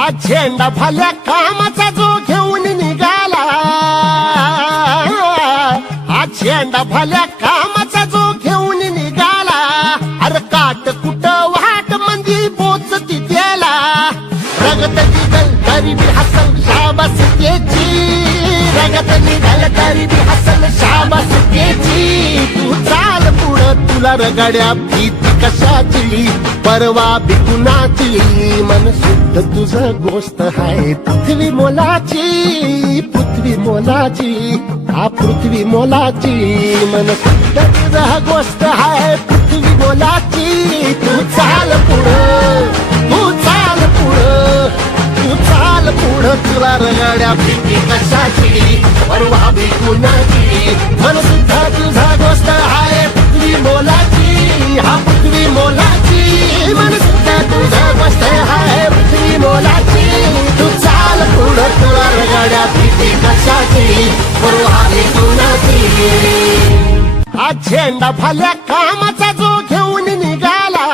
हा झेंडा भल्या कामाचा जो घेऊन निघाला, हा झेंडा भल्या कामाचा जो घेऊन निघाला, अरे काट कुट वाट मंदी पोचती त्याला, रगत निघल तरी बी हसल शाबास त्याची, रगत निघल तरी बी हसल शाबास त्याची। तू चाल पुढं तुला रगड्या भीती कशाची, परवा बी कुणाची, मन शुद्ध तुझं गोष्ट हाय पृथ्वी मोलाची, पृथ्वी मोलाची, हा पृथ्वी मोलाची, मन शुद्ध तुझं गोष्ट हाय पृथ्वी मोलाची। तू चाल पुढं, तू चाल पुढं, तू चाल पुढं तुला रगड्या भीती कशाची, परवा बी कुणाची, मन शुद्ध तुझा गोष्ट हाय पृथ्वी मोलाची, हा पृथ्वी मोलाची, मन शुद्ध तुझा गोष्ट हाय पृथ्वी मोलाची। तू चाल पुढं तुला रगड्या भीती कशाची, परवा बी कुणाची। हा झेंडा भल्या कामाचा जो घेऊन निघाला,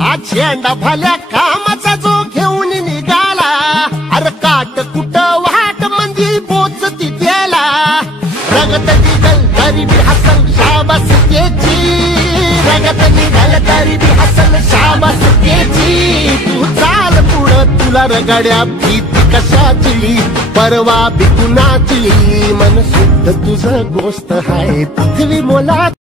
हा झेंडा भल्या कामाचा जो घेऊन निघाला, अरे काट कुट वाट मंदी पोचती त्याला, रगत निघल तरी बी हसल शाबास त्याची, रगत निघल तरी बी हसल शाबास त्याची। तू चाल पुढं तुला रगड्या भीती कशाची, परवा बी कुणाची, मन शुद्ध तुझं गोष्ट हाय पृथ्वी मोलाची।